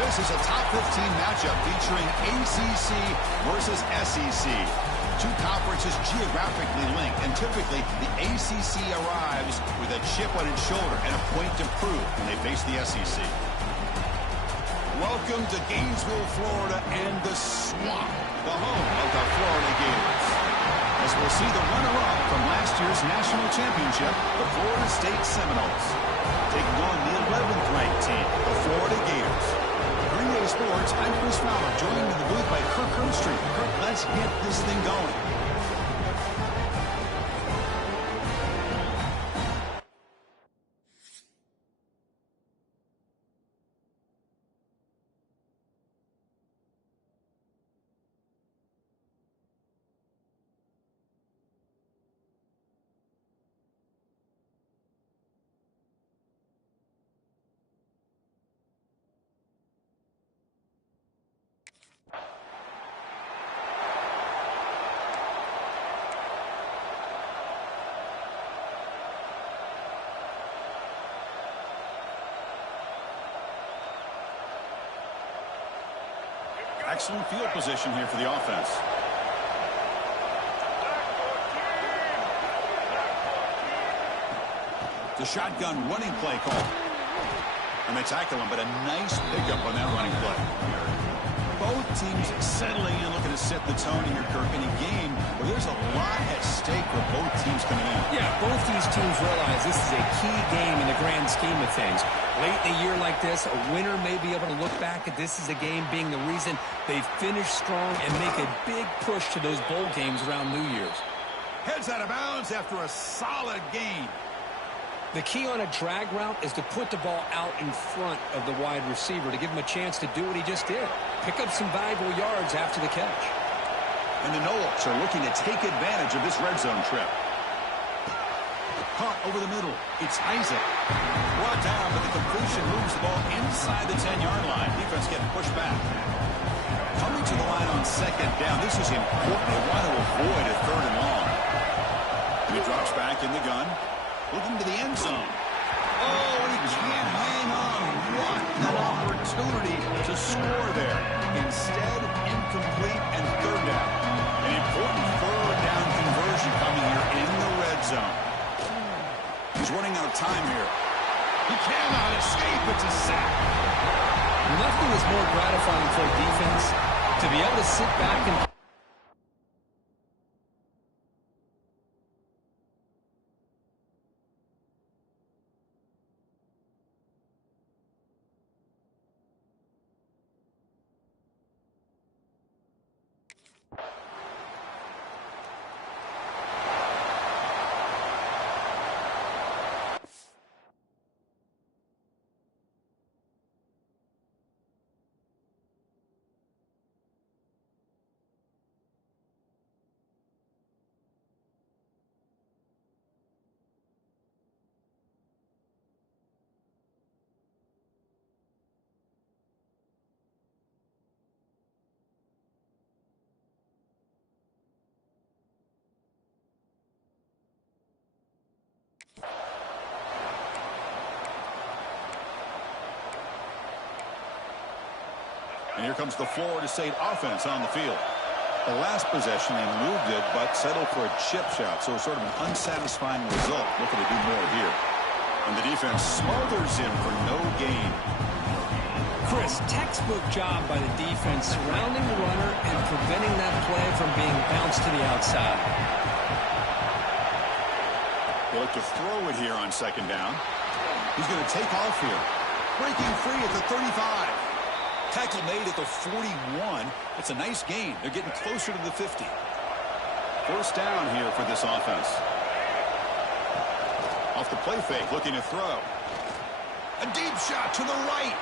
This is a top 15 matchup featuring ACC versus SEC. Two conferences geographically linked, and typically the ACC arrives with a chip on its shoulder and a point to prove when they face the SEC. Welcome to Gainesville, Florida, and the Swamp, the home of the Florida Gators. As we'll see the runner-up from last year's national championship, the Florida State Seminoles, taking on the 11th ranked team, the Florida Gators. Green Day Sports, I'm Chris Fowler, joined in the booth by Kirk Herbstreit. Kirk, let's get this thing going. Excellent field position here for the offense. The shotgun running play call. And they tackle him, but a nice pickup on that running play. Both teams settling in, looking to set the tone here, Kirk, in a game where there's a lot at stake for both teams coming in. Yeah, both these teams realize this is a key game in the grand scheme of things. Late in a year like this, a winner may be able to look back at this as a game being the reason they finish strong and make a big push to those bowl games around New Year's. Heads out of bounds after a solid gain. The key on a drag route is to put the ball out in front of the wide receiver to give him a chance to do what he just did. Pick up some valuable yards after the catch. And the Noles are looking to take advantage of this red zone trip. Caught over the middle. It's Isaac. Brought down, but the completion moves the ball inside the 10-yard line. Defense getting pushed back. Coming to the line on second down. This is important. They want to avoid a third and long. And he drops back in the gun. Looking to the end zone. Oh, he can't hang on. What an opportunity to score there. Instead, incomplete and third down. An important third down conversion coming here in the red zone. He's running out of time here. He cannot escape. It's a sack. Nothing is more gratifying for a defense to be able to sit back and And here comes the Florida State offense on the field. The last possession, they moved it, but settled for a chip shot. So sort of an unsatisfying result. Looking to do more here. And the defense smothers him for no gain. Chris, textbook job by the defense surrounding the runner and preventing that play from being bounced to the outside. They look to throw it here on second down. He's going to take off here. Breaking free at the 35. Tackle made at the 41. It's a nice gain. They're getting closer to the 50. First down here for this offense. Off the play fake, looking to throw. A deep shot to the right.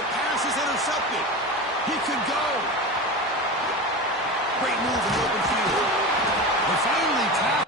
The pass is intercepted. He could go. Great move in the open field. And finally tackled.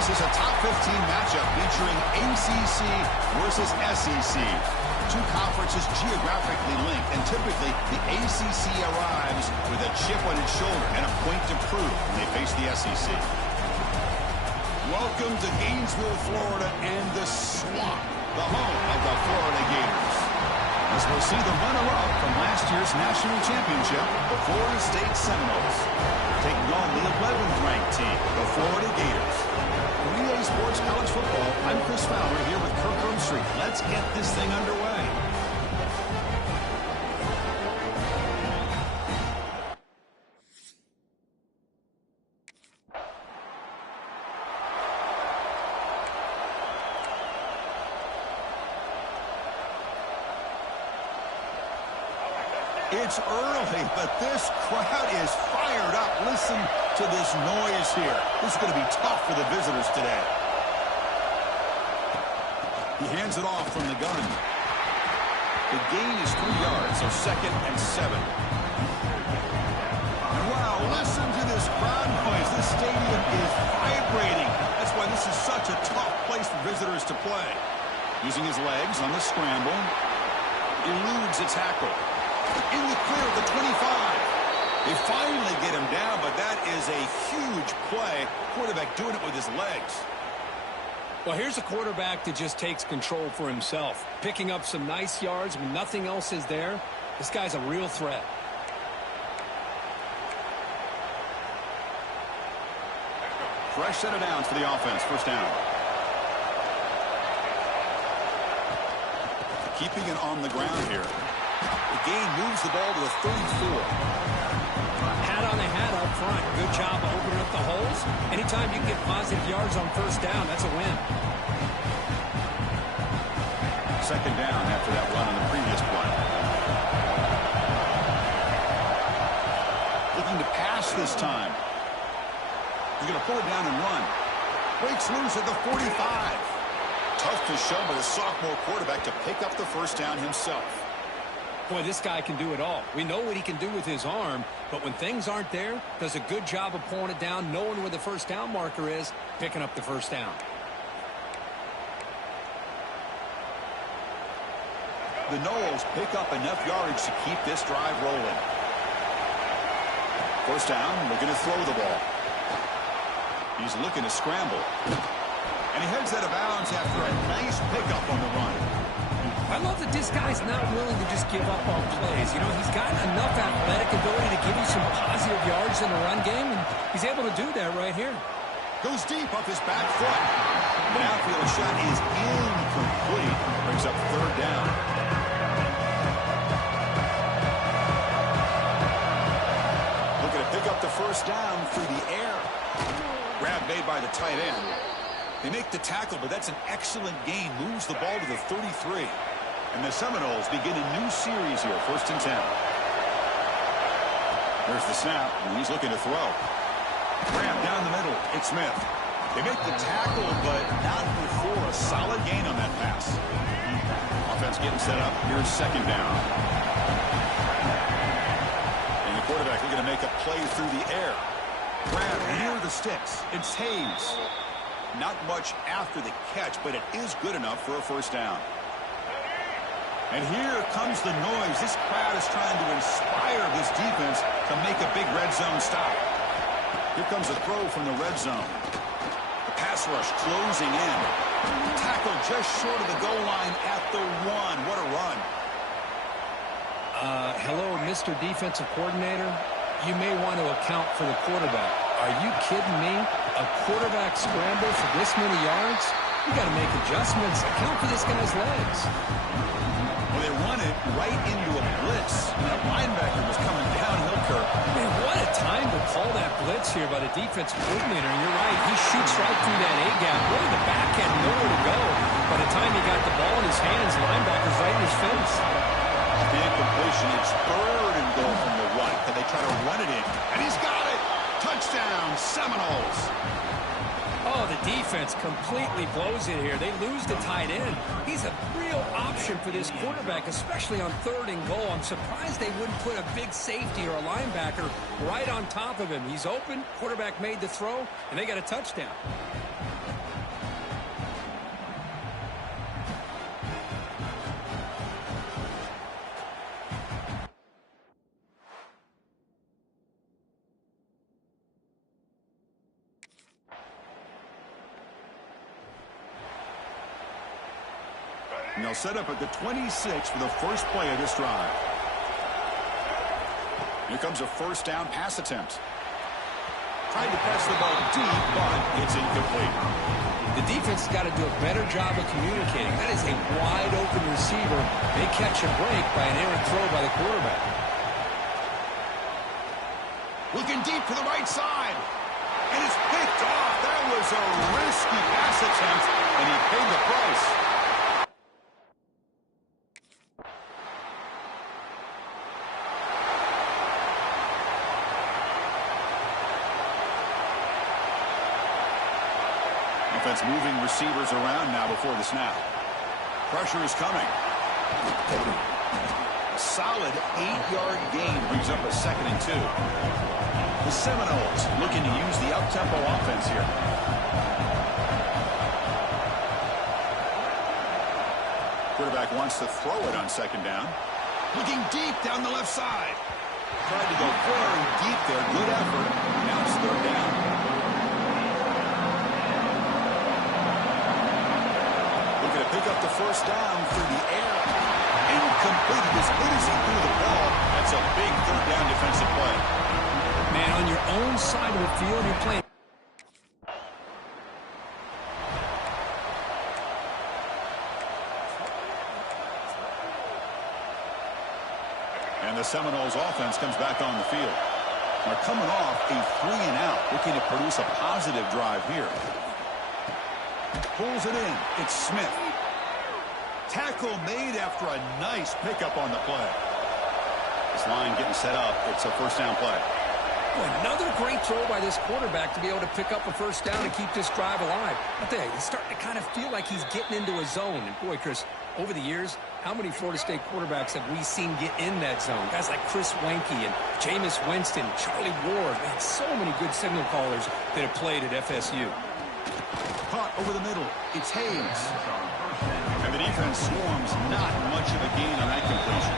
This is a top 15 matchup featuring ACC versus SEC. Two conferences geographically linked, and typically the ACC arrives with a chip on its shoulder and a point to prove when they face the SEC. Welcome to Gainesville, Florida, and the swamp, the home of the Florida Gators. As we'll see the runner-up from last year's national championship, the Florida State Seminoles, taking on the 11th ranked team, the Florida Gators. Relay Sports College Football, I'm Chris Fowler here with Kirk Street. Let's get this thing underway. It's early, but this crowd is fired up. Listen to this noise here. This is going to be tough for the visitors today. He hands it off from the gun. The gain is 3 yards, so 2nd and 7. Wow, listen to this crowd noise. This stadium is vibrating. That's why this is such a tough place for visitors to play. Using his legs on the scramble. Eludes a tackle. In the clear at the 25. They finally get him down, but that is a huge play. Quarterback doing it with his legs. Well, here's a quarterback that just takes control for himself. Picking up some nice yards when nothing else is there. This guy's a real threat. Fresh set of downs for the offense. First down. Keeping it on the ground here. The gain moves the ball to the 34. Hat on the hat up front. Good job of opening up the holes. Anytime you can get positive yards on first down, that's a win. Second down after that run on the previous play. Looking to pass this time. He's going to pull it down and run. Breaks loose at the 45. Tough to show by the sophomore quarterback to pick up the first down himself. Boy, this guy can do it all. We know what he can do with his arm, but when things aren't there, does a good job of pulling it down, knowing where the first down marker is, picking up the first down. The Noles pick up enough yardage to keep this drive rolling. First down, looking to throw the ball. He's looking to scramble. And he heads out of bounds after a nice pickup on the run. I love that this guy's not willing to just give up on plays. You know, he's got enough athletic ability to give you some positive yards in the run game, and he's able to do that right here. Goes deep off his back foot. The outfield shot is incomplete. Brings up third down. Looking to pick up the first down through the air. Grab made by the tight end. They make the tackle, but that's an excellent gain. Moves the ball to the 33. And the Seminoles begin a new series here, 1st and 10. There's the snap, and he's looking to throw. Grab down the middle. It's Smith. They make the tackle, but not before a solid gain on that pass. Offense getting set up. Here's second down. And the quarterback looking to make a play through the air. Grab near the sticks. It's Hayes. Not much after the catch, but it is good enough for a first down. And here comes the noise. This crowd is trying to inspire this defense to make a big red zone stop. Here comes a throw from the red zone. The pass rush closing in. Tackle just short of the goal line at the 1. What a run. Hello, Mr. Defensive Coordinator. You may want to account for the quarterback. Are you kidding me? A quarterback scramble for this many yards? You got to make adjustments. Account for this guy's legs. Well, they run it right into a blitz. That linebacker was coming downhill, Kirk. Man, what a time to call that blitz here by the defensive coordinator. And you're right, he shoots right through that A-gap. Really, the back had nowhere to go. By the time he got the ball in his hands, the linebacker's right in his face. The incompletion, it's 3rd and goal from the 1. Can they try to run it in? And he's got it! Touchdown, Seminoles! Oh, the defense completely blows it here. They lose the tight end. He's a real option for this quarterback, especially on 3rd and goal. I'm surprised they wouldn't put a big safety or a linebacker right on top of him. He's open, quarterback made the throw, and they got a touchdown. And they'll set up at the 26 for the first play of this drive. Here comes a first down pass attempt. Tried to pass the ball deep, but it's incomplete. The defense has got to do a better job of communicating. That is a wide-open receiver. They catch a break by an errant throw by the quarterback. Looking deep to the right side. And it's picked off. That was a risky pass attempt, and he paid the price. Offense moving receivers around now before the snap. Pressure is coming. A solid 8-yard gain brings up a 2nd and 2. The Seminoles looking to use the up-tempo offense here. Quarterback wants to throw it on 2nd down. Looking deep down the left side. Tried to go very deep there. Good effort. Now it's 3rd down. Looking to pick up the first down through the air. Incomplete. As good as he threw the ball, that's a big 3rd down defensive play. Man, on your own side of the field, you're playing. And the Seminoles offense comes back on the field. They're coming off a 3-and-out, looking to produce a positive drive here. Pulls it in. It's Smith. Tackle made after a nice pickup on the play. This line getting set up. It's a first down play. Boy, another great throw by this quarterback to be able to pick up a first down and keep this drive alive. I tell you, he's starting to kind of feel like he's getting into a zone. And boy, Chris, over the years, how many Florida State quarterbacks have we seen get in that zone? Guys like Chris Wenke and Jameis Winston, Charlie Ward. Man, so many good signal callers that have played at FSU. Caught over the middle. It's Hayes. And the defense swarms. Not much of a gain on that completion.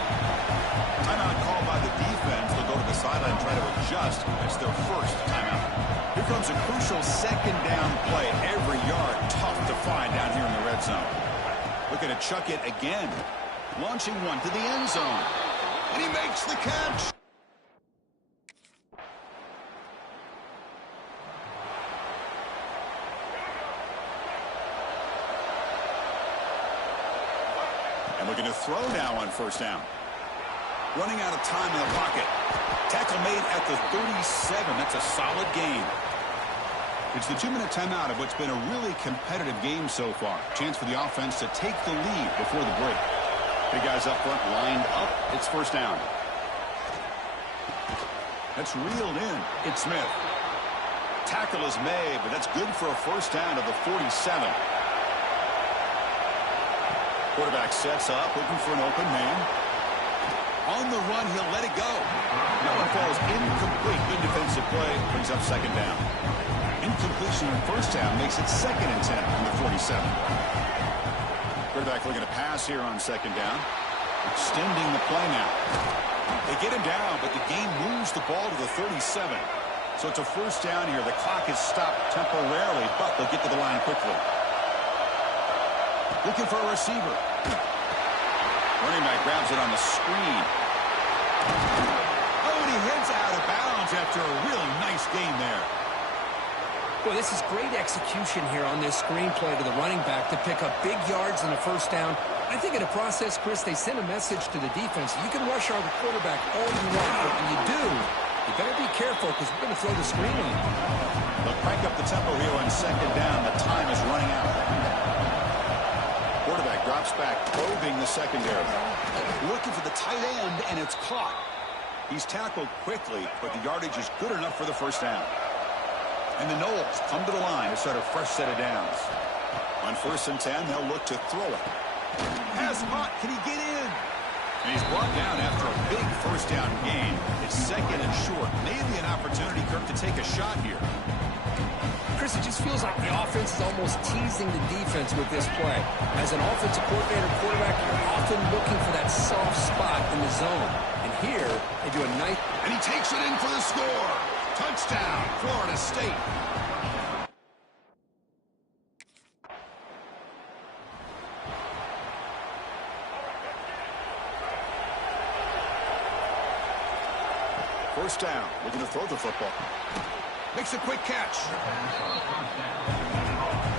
Timeout called by the defense. They'll go to the sideline and try to adjust. It's their first timeout. Here comes a crucial 2nd down play. Every yard tough to find down here in the red zone. Looking to chuck it again. Launching one to the end zone. And he makes the catch. And looking to throw now on first down. Running out of time in the pocket. Tackle made at the 37. That's a solid gain. It's the 2-minute timeout of what's been a really competitive game so far. Chance for the offense to take the lead before the break. Big guys up front lined up. It's first down. That's reeled in. It's Smith. Tackle is made, but that's good for a first down to the 47. Quarterback sets up, looking for an open man. On the run, he'll let it go. That one falls incomplete. Good defensive play. Brings up 2nd down. Incompletion on first down makes it 2nd and 10 from the 47. Quarterback looking to pass here on 2nd down. Extending the play now. They get him down, but the game moves the ball to the 37. So it's a first down here. The clock is stopped temporarily, but they'll get to the line quickly. Looking for a receiver. Running back grabs it on the screen. Oh, and he heads out of bounds after a really nice gain there. Boy, this is great execution here on this screen play to the running back to pick up big yards in the first down. I think in the process, Chris, they send a message to the defense. You can rush our quarterback all you want, but when you do, you better be careful because we're going to throw the screen on you. They'll crank up the tempo here on 2nd down. The time is running out. Quarterback drops back, probing the secondary. Looking for the tight end, and it's caught. He's tackled quickly, but the yardage is good enough for the first down. And the Noles come to the line to start a fresh set of downs. On 1st and 10, they'll look to throw it. Pass caught. Can he get in? And he's brought down after a big first down gain. It's 2nd and short. Maybe an opportunity, Kirk, to take a shot here. Chris, it just feels like the offense is almost teasing the defense with this play. As an offensive coordinator quarterback, you're often looking for that soft spot in the zone. And here, they do a nice... And he takes it in for the score. Touchdown, Florida State. First down. Looking to throw the football. Makes a quick catch.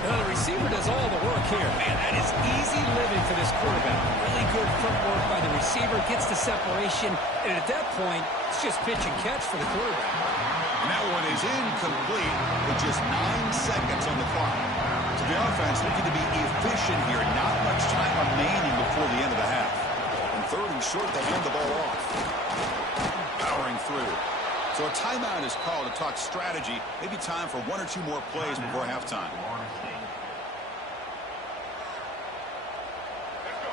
Well, the receiver does all the work here. Man, that is easy living for this quarterback. Really good footwork by the receiver. Gets the separation. And at that point, it's just pitch and catch for the quarterback. And that one is incomplete with just 9 seconds on the clock. So the offense looking to be efficient here. Not much time remaining before the end of the half. On 3rd and short, they hand the ball off. Powering through. So a timeout is called to talk strategy. Maybe time for 1 or 2 more plays before halftime.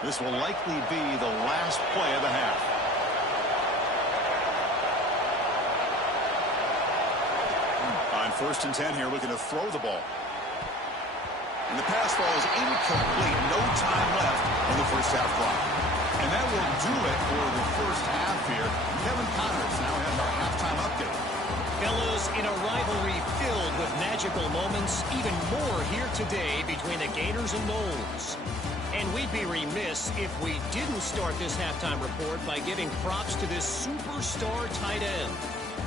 This will likely be the last play of the half. On 1st and 10 here, looking to throw the ball. And the pass ball is incomplete. No time left on the first half clock. And that will do it for the first half here. Kevin Connors now has our halftime update. Fellows, in a rivalry filled with magical moments, even more here today between the Gators and Noles. And we'd be remiss if we didn't start this halftime report by giving props to this superstar tight end.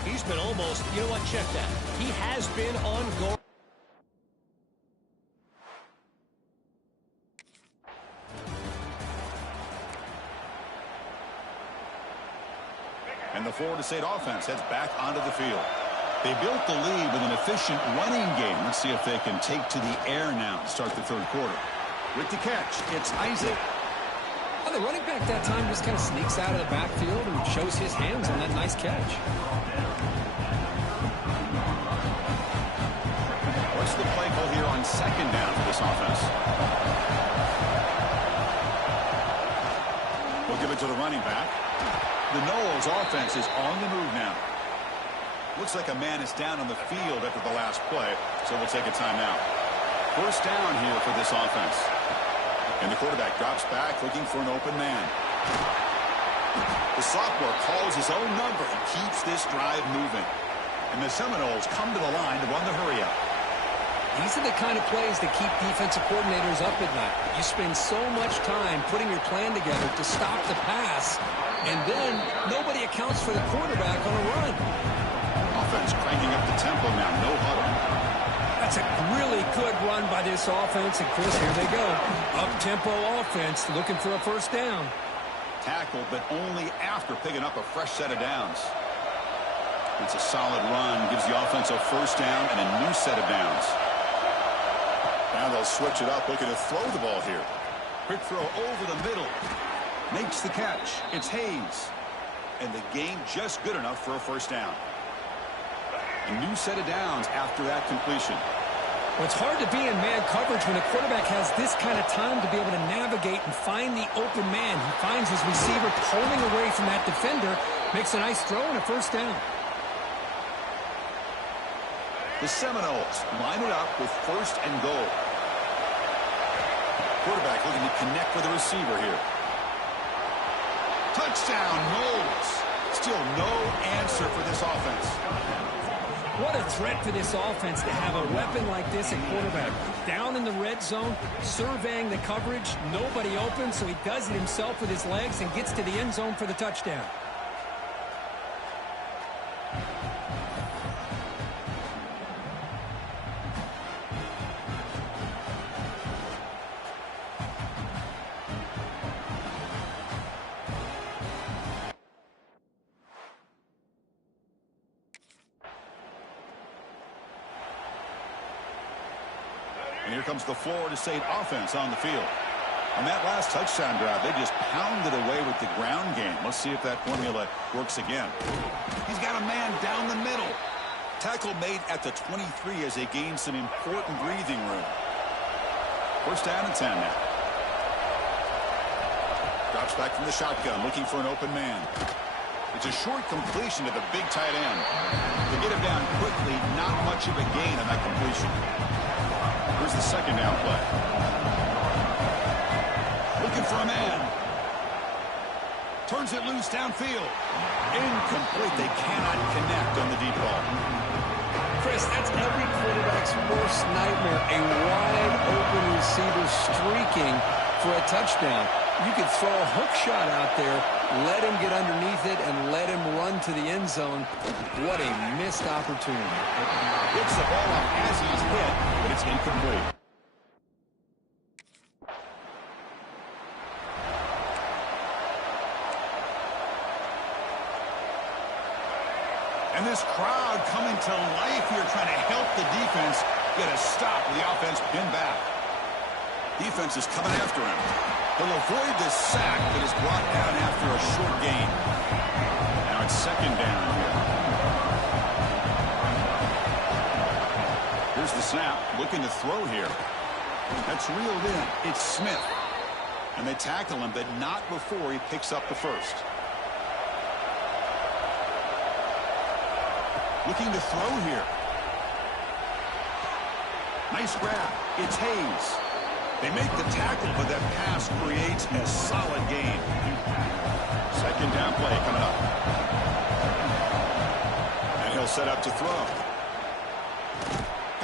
He's been almost, you know what, check that. He has been on goal. And the Florida State offense heads back onto the field. They built the lead with an efficient running game. Let's see if they can take to the air now to start the 3rd quarter. With the catch, it's Isaac. Well, the running back that time just kind of sneaks out of the backfield and shows his hands on that nice catch. What's the play call here on 2nd down for this offense? We'll give it to the running back. The Noles offense is on the move now. Looks like a man is down on the field after the last play, so we'll take a timeout. First down here for this offense. And the quarterback drops back looking for an open man. The sophomore calls his own number and keeps this drive moving. And the Seminoles come to the line to run the hurry-up. These are the kind of plays that keep defensive coordinators up at night. You spend so much time putting your plan together to stop the pass, and then nobody accounts for the quarterback on a run. Offense cranking up the tempo now, no huddle. That's a really good run by this offense, and Chris, here they go. Up-tempo offense looking for a first down. Tackled, but only after picking up a fresh set of downs. It's a solid run, gives the offense a first down and a new set of downs. Now they'll switch it up, looking to throw the ball here. Quick throw over the middle. Makes the catch. It's Hayes. And the game just good enough for a first down. A new set of downs after that completion. Well, it's hard to be in man coverage when a quarterback has this kind of time to be able to navigate and find the open man. He finds his receiver pulling away from that defender, makes a nice throw and a first down. The Seminoles line it up with 1st and goal. Quarterback looking to connect with the receiver here. Touchdown, Noles. Still no answer for this offense. What a threat for this offense to have a weapon like this at quarterback. Down in the red zone, surveying the coverage, nobody open, so he does it himself with his legs and gets to the end zone for the touchdown. And here comes the Florida State offense on the field. On that last touchdown drive, they just pounded away with the ground game. Let's see if that formula works again. He's got a man down the middle. Tackle made at the 23 as they gain some important breathing room. First down and 10 now. Drops back from the shotgun, looking for an open man. It's a short completion to the big tight end. To get him down quickly, not much of a gain on that completion. Here's the second down play. Looking for a man. Turns it loose downfield. Incomplete. They cannot connect on the deep ball. Chris, that's every quarterback's worst nightmare. A wide open receiver streaking for a touchdown. You could throw a hook shot out there, let him get underneath it, and let him run to the end zone. What a missed opportunity. Gets the ball off as he's hit, but it's incomplete. And this crowd coming to life here, trying to help the defense get a stop with the offense pinned back. Defense is coming after him. He'll avoid this sack that is brought down after a short gain. Now it's second down here. Here's the snap, looking to throw here. That's reeled in. It's Smith. And they tackle him, but not before he picks up the first. Looking to throw here. Nice grab. It's Hayes. They make the tackle, but that pass creates a solid gain. Second down play coming up. And he'll set up to throw.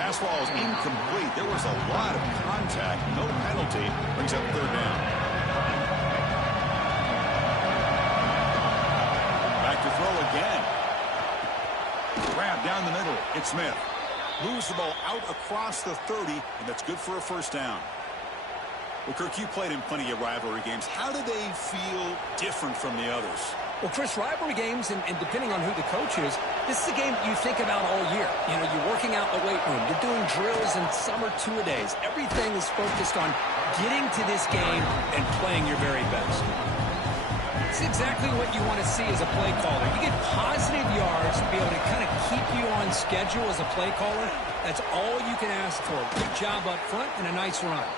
Pass ball is incomplete. There was a lot of contact. No penalty. Brings up third down. Back to throw again. Grab down the middle. It's Smith. Moves the ball out across the 30, and that's good for a first down. Well, Kirk, you played in plenty of rivalry games. How do they feel different from the others? Well, Chris, rivalry games, and depending on who the coach is, this is a game you think about all year. You know, you're working out in the weight room. You're doing drills and summer two-a-days. Everything is focused on getting to this game and playing your very best. It's exactly what you want to see as a play caller. You get positive yards to be able to kind of keep you on schedule as a play caller. That's all you can ask for. Good job up front and a nice run.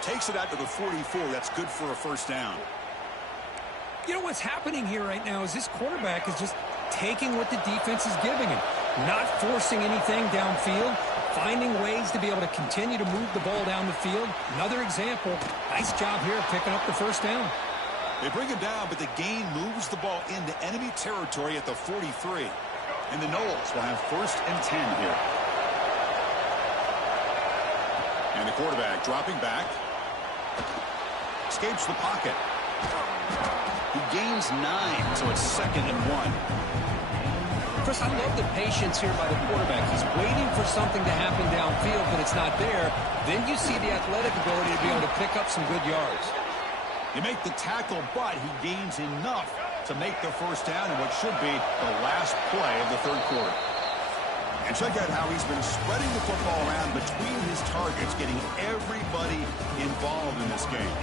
Takes it out to the 44. That's good for a first down. You know what's happening here right now is this quarterback is just taking what the defense is giving him, not forcing anything downfield, finding ways to be able to continue to move the ball down the field. Another example, nice job here of picking up the first down. They bring him down, but the gain moves the ball into enemy territory at the 43. And the Knowles will have first and 10 here. And the quarterback dropping back. Escapes the pocket. He gains 9, so it's second and 1. Chris, I love the patience here by the quarterback. He's waiting for something to happen downfield, but it's not there. Then you see the athletic ability to be able to pick up some good yards. You make the tackle, but he gains enough to make the first down in what should be the last play of the third quarter. And check out how he's been spreading the football around between his targets, getting everybody involved in this game.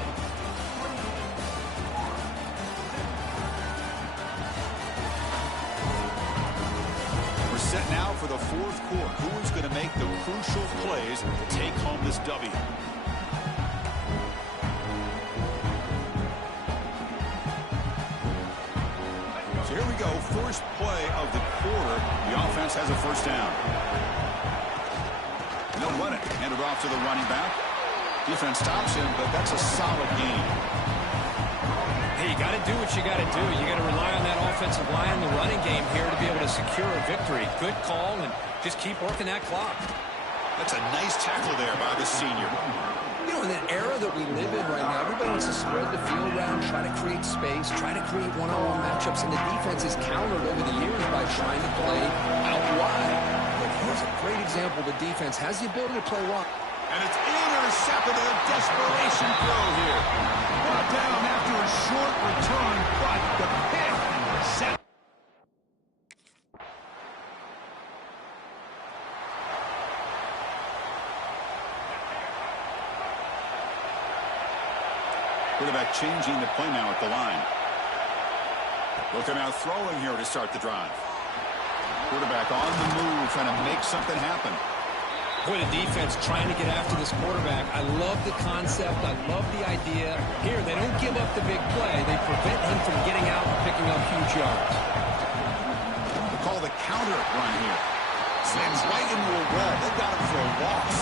We're set now for the fourth quarter. Who is going to make the crucial plays to take home this W? So here we go, first play of the quarter. The offense has a first down. And they'll run it. Hand it off to the running back. Defense stops him, but that's a solid gain. Hey, you got to do what you got to do. You got to rely on that offensive line, the running game here to be able to secure a victory. Good call, and just keep working that clock. That's a nice tackle there by the senior. You know, in that era that we live in right now, everybody wants to spread the field around, try to create space, try to create one-on-one matchups, and the defense has countered over the years by trying to play out wide. But here's a great example. The defense has the ability to play wide. And it's intercepted, a desperation throw here. Brought down after a short return, but the pick set. Quarterback changing the play now at the line. Looking out throwing here to start the drive. Quarterback on the move, trying to make something happen. Boy, the defense trying to get after this quarterback. I love the concept. I love the idea. Here, they don't give up the big play. They prevent him from getting out and picking up huge yards. They call the counter run here. Slams right into a wall. They got him for a loss.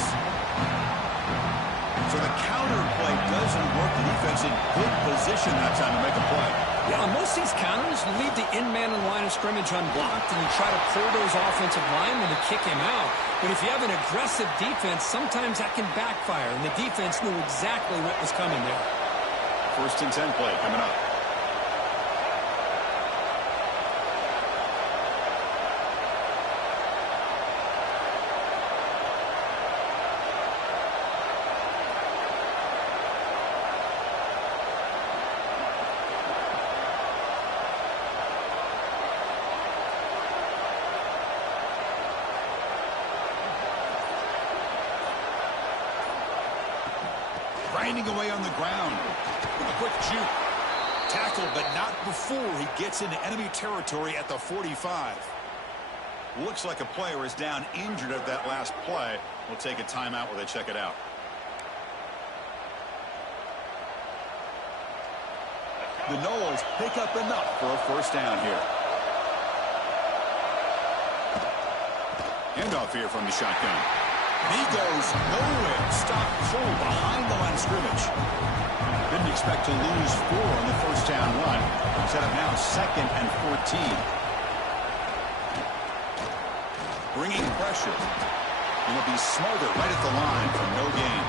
So the counter play doesn't work. The defense in good position that time to make a play. Yeah, on most of these counters, you leave the in-man in line of scrimmage unblocked, and you try to pull those offensive linemen to kick him out. But if you have an aggressive defense, sometimes that can backfire, and the defense knew exactly what was coming there. First and 10 play coming up. Grinding away on the ground. A quick juke. Tackled, but not before he gets into enemy territory at the 45. Looks like a player is down injured at that last play. We'll take a timeout while they check it out. The Noles pick up enough for a first down here. Handoff here from the shotgun. He goes nowhere. Stopped cold behind the line of scrimmage. Didn't expect to lose 4 on the first down run. Set up now 2nd and 14. Bringing pressure. It'll be smothered right at the line for no gain.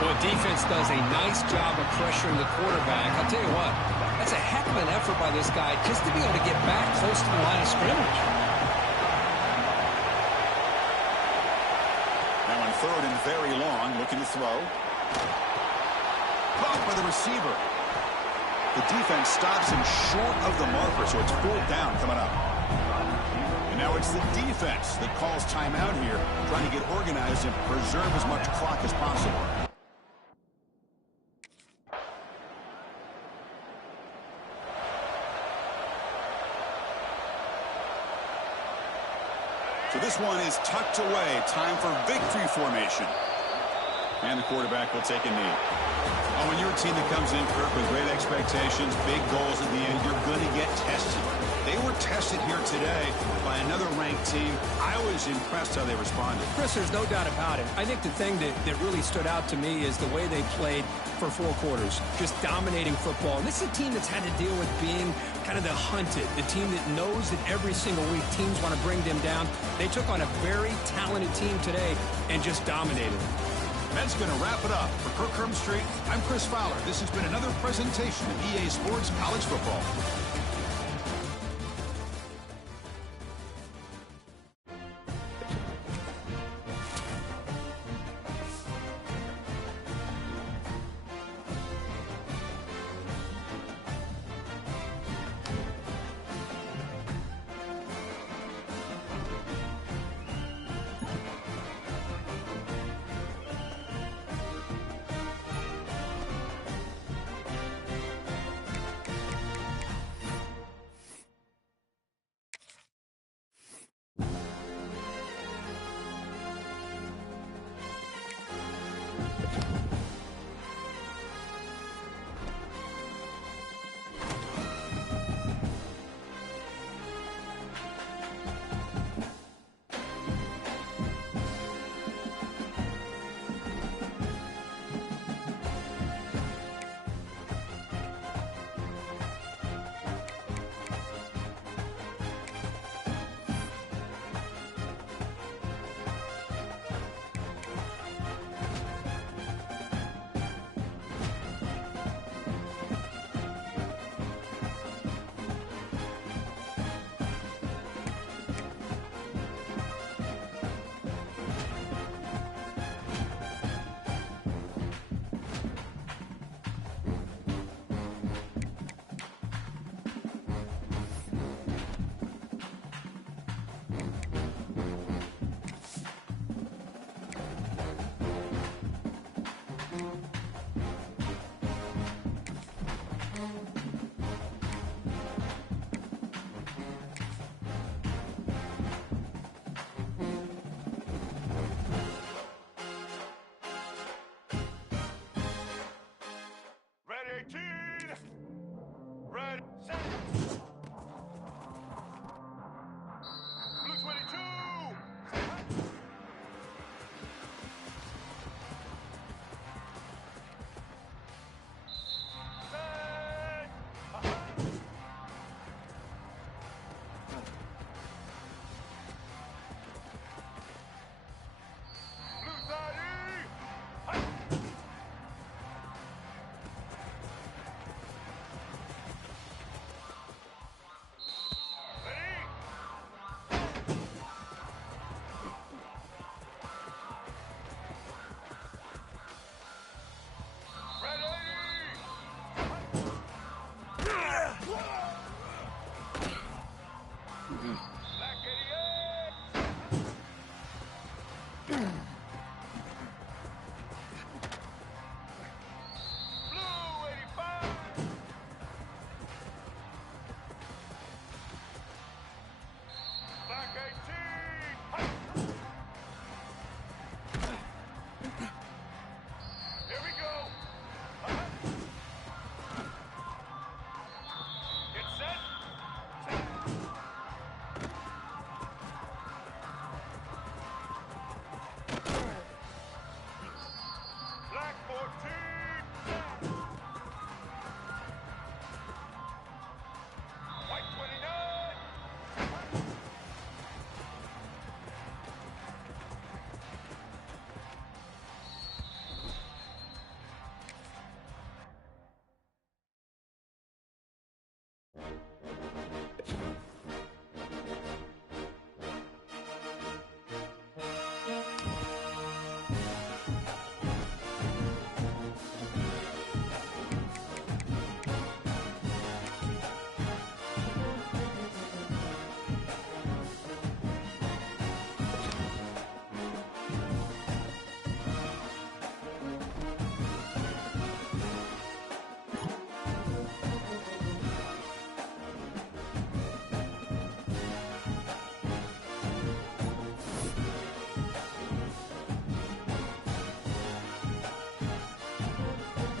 Well, defense does a nice job of pressuring the quarterback. I'll tell you what, that's a heck of an effort by this guy just to be able to get back close to the line of scrimmage. Now on 3rd and very long, looking to throw. Caught by the receiver. The defense stops him short of the marker, so it's 4th down coming up. And now it's the defense that calls timeout here, trying to get organized and preserve as much clock as possible. So this one is tucked away. Time for victory formation. And the quarterback will take a knee. Oh, when you're a team that comes in, Kirk, with great expectations, big goals at the end, you're going to get tested. They were tested here today by another ranked team. I was impressed how they responded. Chris, there's no doubt about it. I think the thing that really stood out to me is the way they played for 4 quarters, just dominating football. And this is a team that's had to deal with being kind of the hunted, the team that knows that every single week teams want to bring them down. They took on a very talented team today and just dominated. That's going to wrap it up. For Kirk Street, I'm Chris Fowler. This has been another presentation of EA Sports College Football. Hmm.